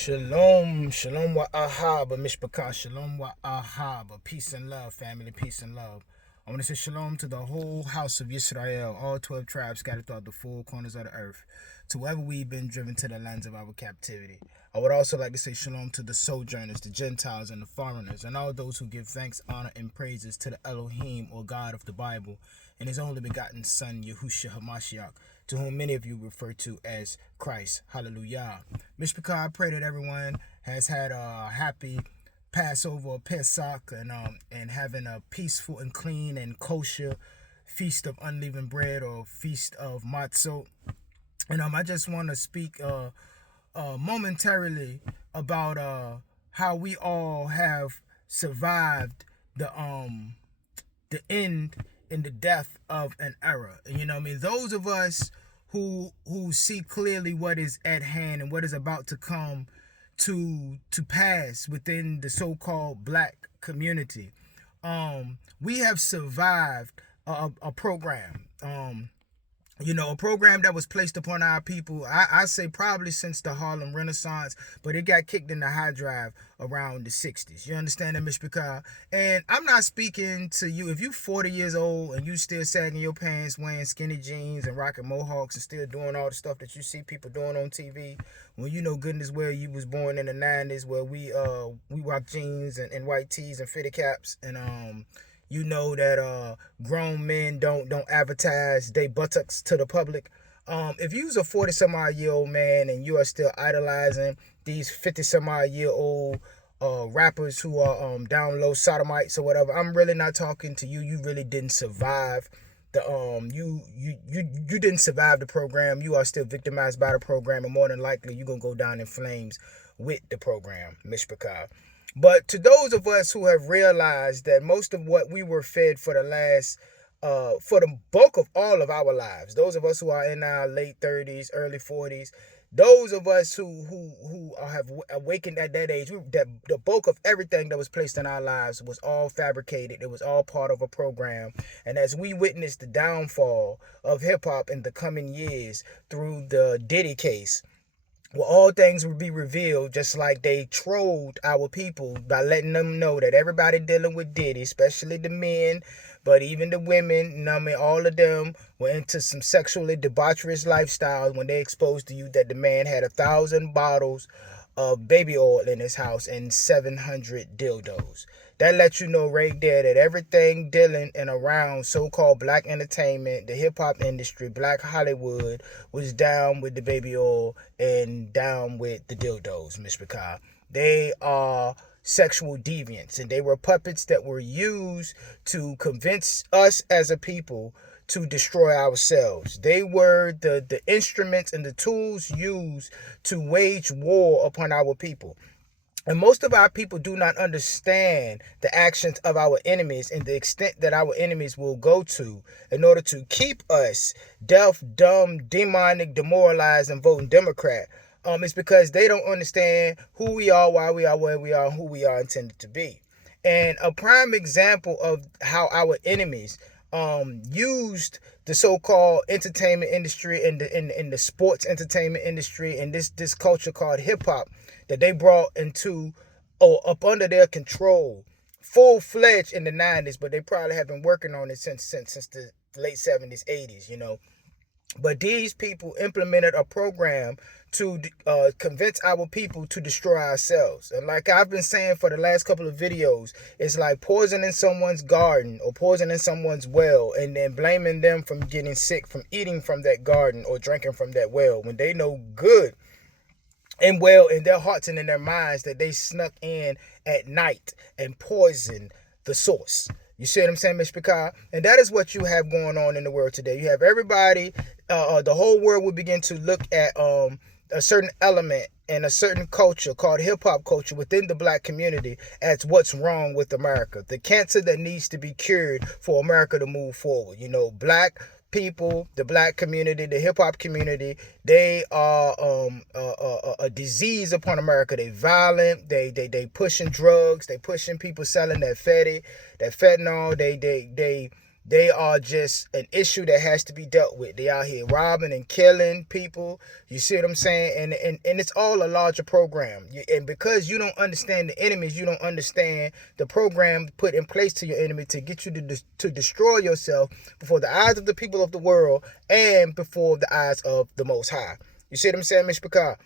Shalom, shalom wa ahaba, mishpachah, shalom wa ahaba, peace and love, family, peace and love. I want to say shalom to the whole house of Yisrael, all 12 tribes scattered throughout the four corners of the earth, to wherever we've been driven to the lands of our captivity. I would also like to say shalom to the sojourners, the Gentiles, and the foreigners, and all those who give thanks, honor, and praises to the Elohim, or God of the Bible, and his only begotten Son, Yahushua HaMashiach, to whom many of you refer to as Christ. Hallelujah. Mishpachah, I pray that everyone has had a happy Passover, Pesach, and having a peaceful and clean and kosher feast of unleavened bread or feast of matzot. And I just want to speak momentarily about how we all have survived the end and the death of an era. And those of us who see clearly what is at hand and what is about to come to pass within the so-called black community. We have survived a program. A program that was placed upon our people, I say probably since the Harlem Renaissance, but it got kicked into high drive around the 60s. You understand that, Mishpachah? And I'm not speaking to you. If you're 40 years old and you still sagging your pants, wearing skinny jeans and rocking mohawks and still doing all the stuff that you see people doing on TV, when you know goodness well you was born in the 90s where we rock jeans and white tees and fitted caps and you know that grown men don't advertise they buttocks to the public. If you's a 40-some-odd-year-old man and you are still idolizing these 50-some-odd-year-old rappers who are down low sodomites or whatever, I'm really not talking to you. You really didn't survive the you didn't survive the program. You are still victimized by the program, and more than likely you're gonna go down in flames with the program, Mishpachah. But to those of us who have realized that most of what we were fed for for the bulk of all of our lives, those of us who are in our late 30s, early 40s, those of us who have awakened at that age, that the bulk of everything that was placed in our lives was all fabricated. It was all part of a program. And as we witnessed the downfall of hip hop in the coming years through the Diddy case, well, all things will be revealed, just like they trolled our people by letting them know that everybody dealing with Diddy, especially the men, but even the women, all of them were into some sexually debaucherous lifestyles when they exposed to you that the man had 1,000 bottles of baby oil in his house and 700 dildos. That lets you know right there that everything dealing and around so-called black entertainment, the hip-hop industry, black Hollywood, was down with the baby oil and down with the dildos, Mishpachah. They are sexual deviants, and they were puppets that were used to convince us as a people to destroy ourselves. They were the instruments and the tools used to wage war upon our people. And most of our people do not understand the actions of our enemies and the extent that our enemies will go to in order to keep us deaf, dumb, demonic, demoralized, and voting Democrat. It's because they don't understand who we are, why we are, where we are, and who we are intended to be. And a prime example of how our enemies used the so-called entertainment industry and the sports entertainment industry and this culture called hip-hop that they brought into up under their control full-fledged in the 90s, but they probably have been working on it since the late 70s, 80s, But these people implemented a program to convince our people to destroy ourselves. And like I've been saying for the last couple of videos, it's like poisoning someone's garden or poisoning someone's well and then blaming them from getting sick from eating from that garden or drinking from that well when they know good and well in their hearts and in their minds that they snuck in at night and poisoned the source. You see what I'm saying, Mishpachah? And that is what you have going on in the world today. You have everybody, the whole world will begin to look at a certain element and a certain culture called hip-hop culture within the black community as what's wrong with America. The cancer that needs to be cured for America to move forward. Black people, the black community, the hip-hop community, they are a disease upon America. They violent, they pushing drugs, they pushing people selling that fentanyl, They are just an issue that has to be dealt with. They out here robbing and killing people. You see what I'm saying? And it's all a larger program. And because you don't understand the enemies, you don't understand the program put in place to your enemy to get you to destroy yourself before the eyes of the people of the world and before the eyes of the Most High. You see what I'm saying, Mr. Picard?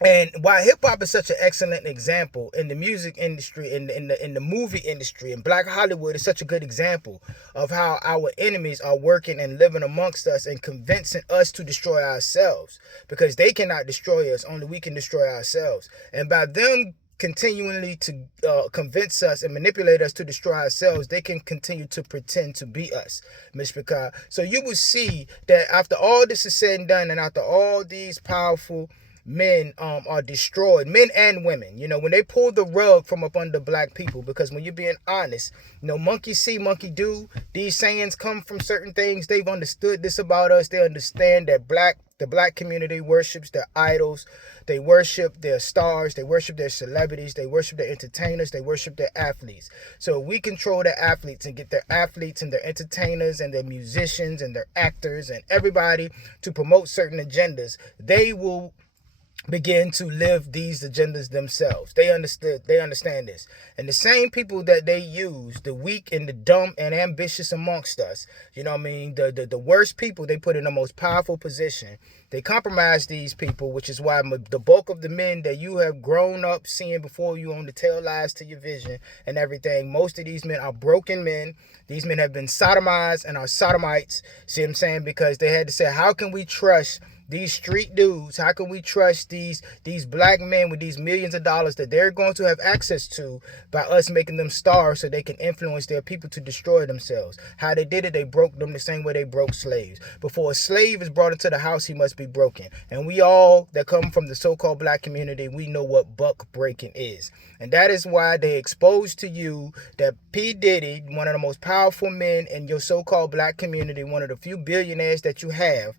And why hip hop is such an excellent example in the music industry, in the movie industry, and Black Hollywood is such a good example of how our enemies are working and living amongst us and convincing us to destroy ourselves, because they cannot destroy us, only we can destroy ourselves. And by them continually to convince us and manipulate us to destroy ourselves, they can continue to pretend to be us, Ms. Picard. So you will see that after all this is said and done, and after all these powerful men are destroyed, men and women, when they pull the rug from up under Black people, because when you're being honest, monkey see, monkey do, these sayings come from certain things. They've understood this about us. They understand that the Black community worships their idols. They worship their stars. They worship their celebrities. They worship their entertainers. They worship their athletes. So we control their athletes and get their athletes and their entertainers and their musicians and their actors and everybody to promote certain agendas. They will begin to live these agendas themselves. They understand this. And the same people that they use, the weak and the dumb and ambitious amongst us, the worst people they put in the most powerful position. They compromise these people, which is why the bulk of the men that you have grown up seeing before you on the tail lies to your vision and everything, most of these men are broken men. These men have been sodomized and are sodomites. See what I'm saying? Because they had to say, how can we trust these street dudes? How can we trust these Black men with these millions of dollars that they're going to have access to by us making them stars so they can influence their people to destroy themselves? How they did it, they broke them the same way they broke slaves. Before a slave is brought into the house, he must be broken. And we all that come from the so-called Black community, we know what buck breaking is. And that is why they exposed to you that P. Diddy, one of the most powerful men in your so-called Black community, one of the few billionaires that you have,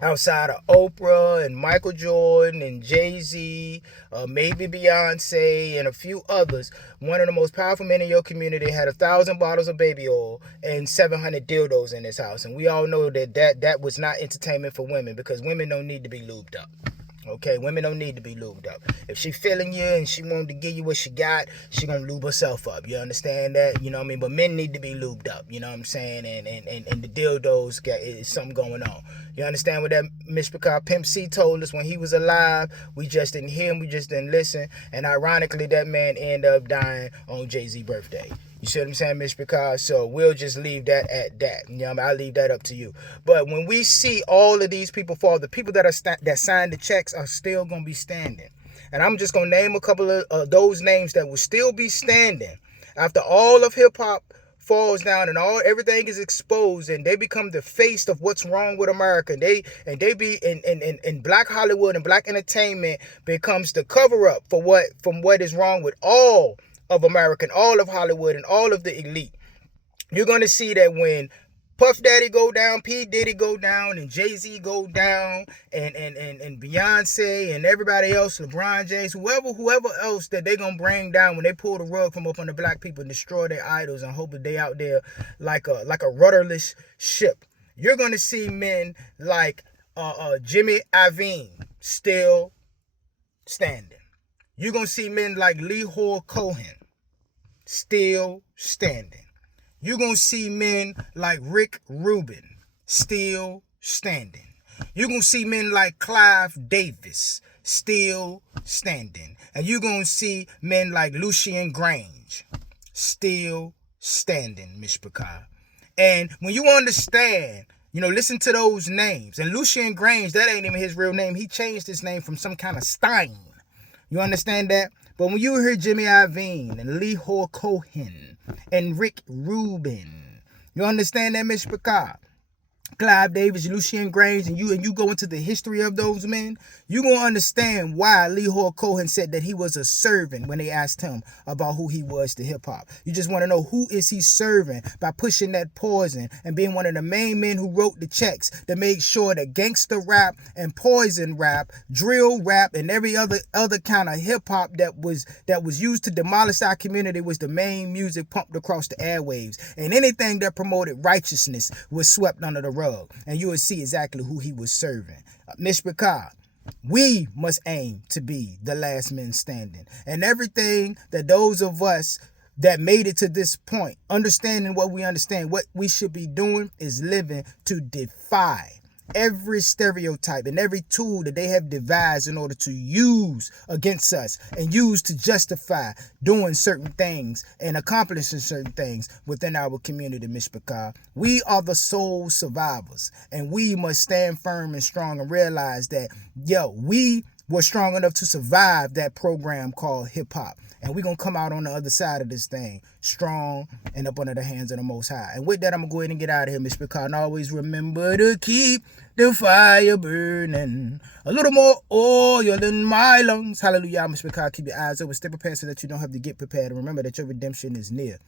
outside of Oprah and Michael Jordan and Jay-Z, maybe Beyonce and a few others, one of the most powerful men in your community had 1,000 bottles of baby oil and 700 dildos in his house. And we all know that was not entertainment for women, because women don't need to be lubed up. Okay, women don't need to be lubed up. If she feeling you and she wanted to give you what she got, she gonna lube herself up. You understand that? You know what I mean? But men need to be lubed up. You know what I'm saying? And the dildos is something going on. You understand what that Miss Picard Pimp C told us when he was alive? We just didn't hear him. We just didn't listen. And ironically, that man ended up dying on Jay-Z's birthday. You see what I'm saying, Miss Picard? So we'll just leave that at that. You know what I mean? I'll leave that up to you. But when we see all of these people fall, the people that that signed the checks are still going to be standing. And I'm just going to name a couple of those names that will still be standing after all of hip-hop falls down and everything is exposed and they become the face of what's wrong with America. And they be in Black Hollywood and Black entertainment becomes the cover-up for what is wrong with all of America and all of Hollywood and all of the elite. You're going to see that when Puff Daddy go down, P. Diddy go down, and Jay-Z go down, and Beyonce and everybody else, LeBron James, whoever else that they going to bring down when they pull the rug from up on the Black people and destroy their idols and hope that they out there like a rudderless ship. You're going to see men like Jimmy Iovine still standing. You're going to see men like Lehor Cohen still standing. You're going to see men like Rick Rubin still standing. You're going to see men like Clive Davis still standing. And you're going to see men like Lucien Grange still standing, Miss Picard. And when you understand, listen to those names. And Lucien Grange, that ain't even his real name. He changed his name from some kind of Stein. You understand that? But when you hear Jimmy Iovine and Lehor Cohen and Rick Rubin, you understand that, Miss Picard? Clive Davis, Lucien Grange, and you go into the history of those men, you're going to understand why Lehor Cohen said that he was a servant when they asked him about who he was to hip-hop. You just want to know, who is he serving by pushing that poison and being one of the main men who wrote the checks to make sure that gangster rap and poison rap, drill rap, and every other kind of hip-hop that was used to demolish our community was the main music pumped across the airwaves. And anything that promoted righteousness was swept under the rug. And you will see exactly who he was serving. Mishpachah, we must aim to be the last men standing. And everything that those of us that made it to this point, understanding what we understand, what we should be doing is living to defy every stereotype and every tool that they have devised in order to use against us and use to justify doing certain things and accomplishing certain things within our community, Mishpachah. We are the sole survivors, and we must stand firm and strong and realize that, we were strong enough to survive that program called hip-hop. And we're going to come out on the other side of this thing strong and up under the hands of the Most High. And with that, I'm going to go ahead and get out of here, Mishpachah. And always remember to keep the fire burning. A little more oil in my lungs. Hallelujah, Mishpachah. Keep your eyes open. Stay prepared so that you don't have to get prepared. And remember that your redemption is near.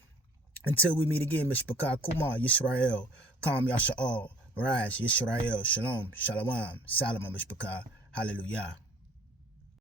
Until we meet again, Mishpachah. Kumar, Yisrael. Kam Yasha'al. Rise, Yisrael. Shalom. Shalom. Salama, Mishpachah. Hallelujah.